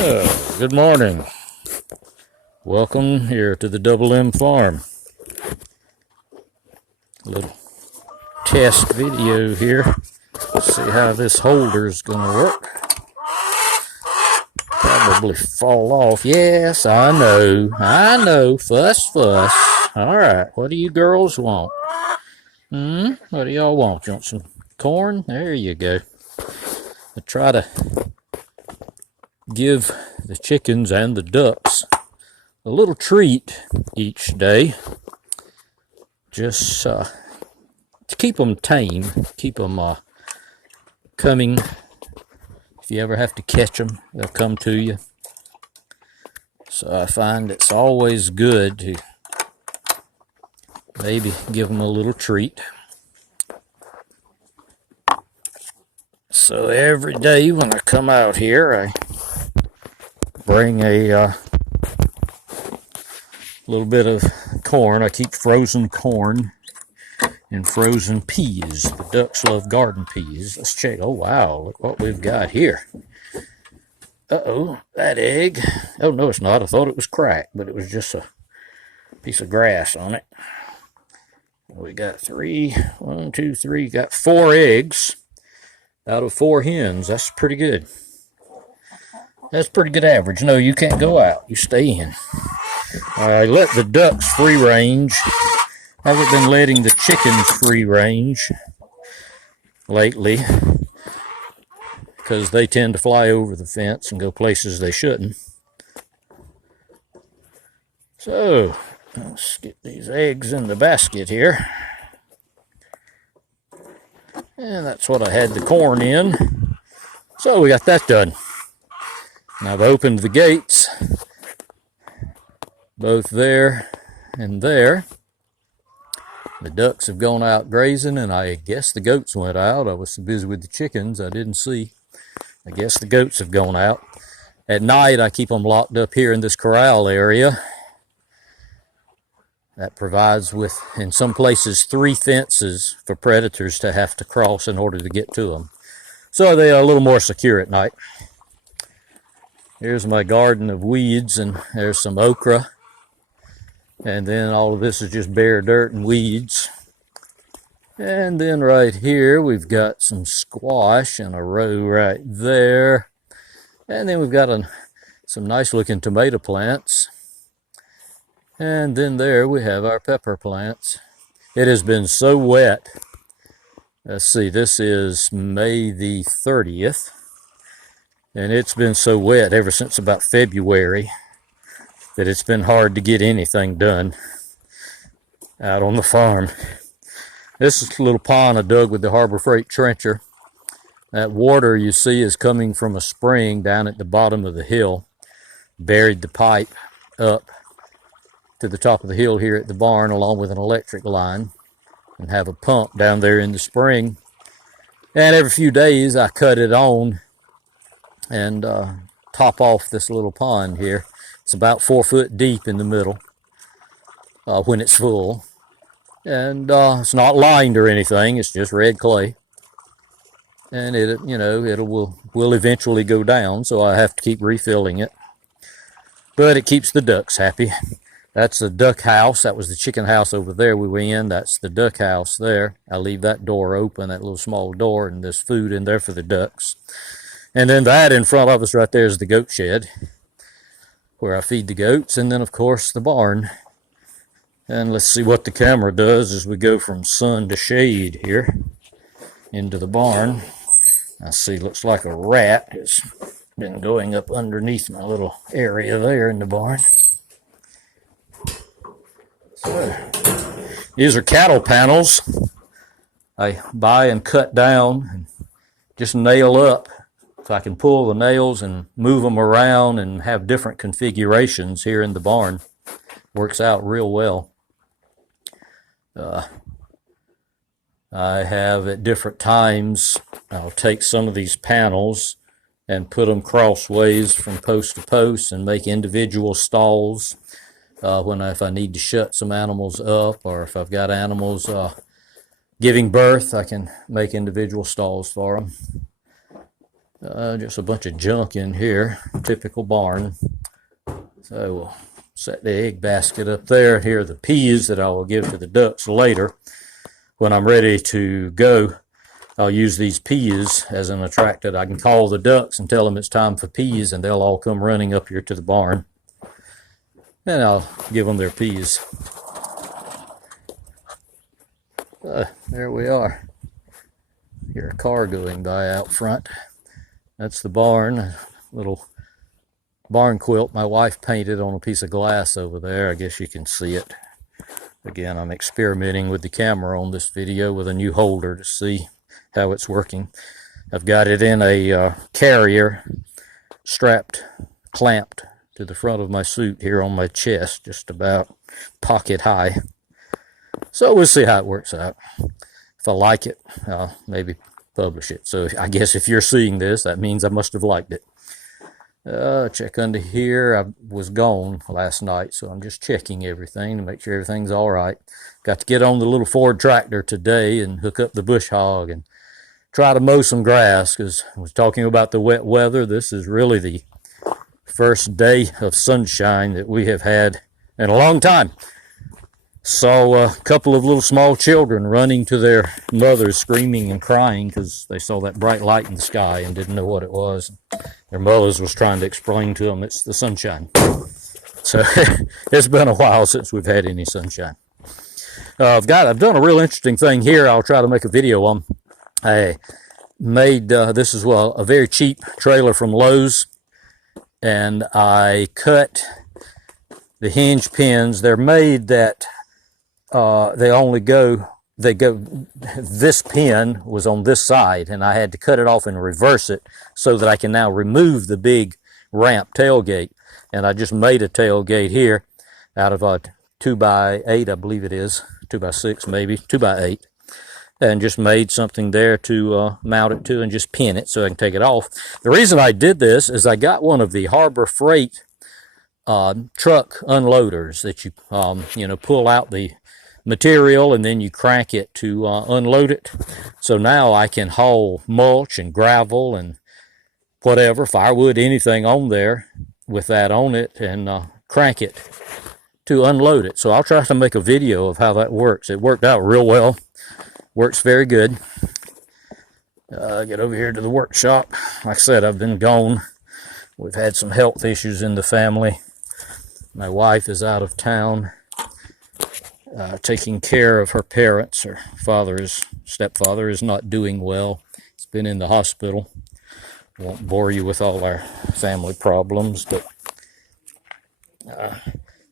Good morning. Welcome here to the Double M Farm. A little test video here. See how this holder is going to work. Probably fall off. Yes, I know. Fuss. All right, what do you girls want? What do y'all want? You want some corn? There you go. I try to give the chickens and the ducks a little treat each day, just to keep them tame, keep them coming. If you ever have to catch them, they'll come to you. So I find it's always good to maybe give them a little treat. So every day when I come out here, I bring a little bit of corn. I keep frozen corn and frozen peas. The ducks love garden peas. Let's check. Oh wow, look what we've got here. Uh-oh, that egg. Oh no, it's not. I thought it was cracked, but it was just a piece of grass on it. We got got 4 eggs out of 4 hens. That's pretty good. That's pretty good average. No, you can't go out. You stay in. I let the ducks free range. I haven't been letting the chickens free range lately because they tend to fly over the fence and go places they shouldn't. So, let's get these eggs in the basket here. And that's what I had the corn in. So we got that done. And I've opened the gates, both there and there. The ducks have gone out grazing, and I guess the goats went out. I was so busy with the chickens, I didn't see. I guess the goats have gone out. At night, I keep them locked up here in this corral area. That provides with, in some places, 3 fences for predators to have to cross in order to get to them. So they are a little more secure at night. Here's my garden of weeds, and there's some okra. And then all of this is just bare dirt and weeds. And then right here, we've got some squash in a row right there. And then we've got some nice looking tomato plants. And then there we have our pepper plants. It has been so wet. Let's see, this is May the 30th. And it's been so wet ever since about February that it's been hard to get anything done out on the farm. This is a little pond I dug with the Harbor Freight trencher. That water you see is coming from a spring down at the bottom of the hill. Buried the pipe up to the top of the hill here at the barn along with an electric line and have a pump down there in the spring. And every few days I cut it on and top off this little pond here. It's about 4 foot deep in the middle when it's full. And it's not lined or anything, it's just red clay. And it, will eventually go down, so I have to keep refilling it. But it keeps the ducks happy. That's the duck house. That was the chicken house over there we were in. That's the duck house there. I leave that door open, that little small door, and there's food in there for the ducks. And then that in front of us right there is the goat shed, where I feed the goats, and then of course the barn. And let's see what the camera does as we go from sun to shade here into the barn. I see, looks like a rat has been going up underneath my little area there in the barn. So, these are cattle panels I buy and cut down and just nail up. So I can pull the nails and move them around and have different configurations here in the barn. Works out real well. I have at different times, I'll take some of these panels and put them crossways from post to post and make individual stalls. If I need to shut some animals up, or if I've got animals giving birth, I can make individual stalls for them. Just a bunch of junk in here, typical barn. So we'll set the egg basket up there. Here are the peas that I will give to the ducks later. When I'm ready to go, I'll use these peas as an attractant. I can call the ducks and tell them it's time for peas, and they'll all come running up here to the barn. And I'll give them their peas. There we are. Hear a car going by out front. That's the barn, a little barn quilt my wife painted on a piece of glass over there. I guess you can see it. Again, I'm experimenting with the camera on this video with a new holder to see how it's working. I've got it in a carrier, clamped to the front of my suit here on my chest, just about pocket high. So we'll see how it works out. If I like it, I'll maybe publish it. So I guess if you're seeing this, that means I must have liked it. Check under here. I was gone last night, so I'm just checking everything to make sure everything's all right. Got to get on the little Ford tractor today and hook up the bush hog and try to mow some grass, because I was talking about the wet weather. This is really the first day of sunshine that we have had in a long time. Saw a couple of little small children running to their mothers, screaming and crying because they saw that bright light in the sky and didn't know what it was. Their mothers was trying to explain to them it's the sunshine. So it's been a while since we've had any sunshine. I've done a real interesting thing here. I'll try to make a video on. I made this is a very cheap trailer from Lowe's, and I cut the hinge pins. They're made that this pin was on this side, and I had to cut it off and reverse it so that I can now remove the big ramp tailgate. And I just made a tailgate here out of a 2x8, I believe it is, 2x6 maybe, 2x8, and just made something there to mount it to and just pin it so I can take it off. The reason I did this is I got one of the Harbor Freight truck unloaders that you pull out the material and then you crank it to unload it. So now I can haul mulch and gravel and whatever, firewood, anything on there with that on it, and crank it to unload it. So I'll try to make a video of how that works. It worked out real well. Works very good. Get over here to the workshop. Like I said, I've been gone. We've had some health issues in the family. My wife is out of town taking care of her parents. Her stepfather is not doing well. He's been in the hospital. Won't bore you with all our family problems, but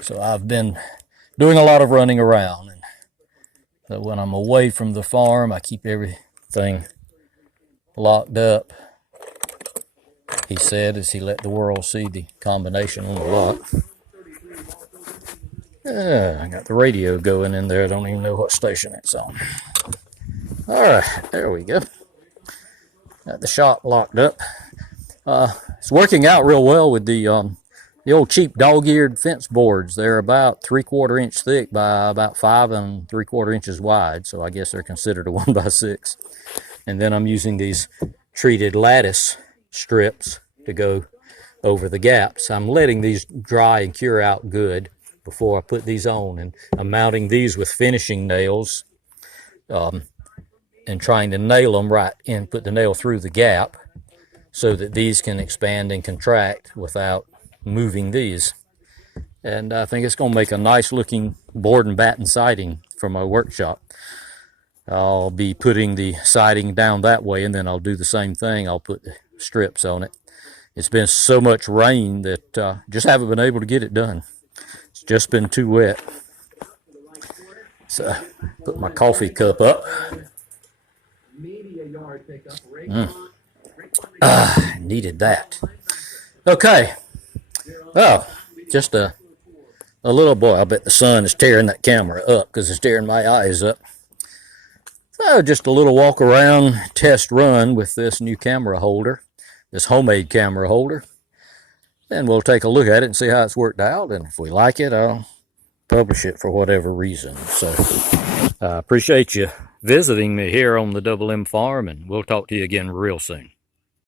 so I've been doing a lot of running around. And when I'm away from the farm, I keep everything locked up, he said, as he let the world see the combination on the lock. I got the radio going in there. I don't even know what station it's on. All right, there we go. Got the shop locked up. It's working out real well with the old cheap dog-eared fence boards. They're about 3/4 inch thick by about 5 3/4 inches wide. So I guess they're considered a 1x6. And then I'm using these treated lattice strips to go over the gaps. I'm letting these dry and cure out good before I put these on, and I'm mounting these with finishing nails and trying to nail them right in, put the nail through the gap so that these can expand and contract without moving these. And I think it's going to make a nice looking board and batten siding for my workshop. I'll be putting the siding down that way, and then I'll do the same thing. I'll put the strips on it. It's been so much rain that just haven't been able to get it done. It's just been too wet. So put my coffee cup up. Needed that. Okay. Oh, just a little boy. I bet the sun is tearing that camera up because it's tearing my eyes up. So just a little walk around test run with this new camera holder, this homemade camera holder. Then we'll take a look at it and see how it's worked out. And if we like it, I'll publish it for whatever reason. So I appreciate you visiting me here on the Double M Farm, and we'll talk to you again real soon.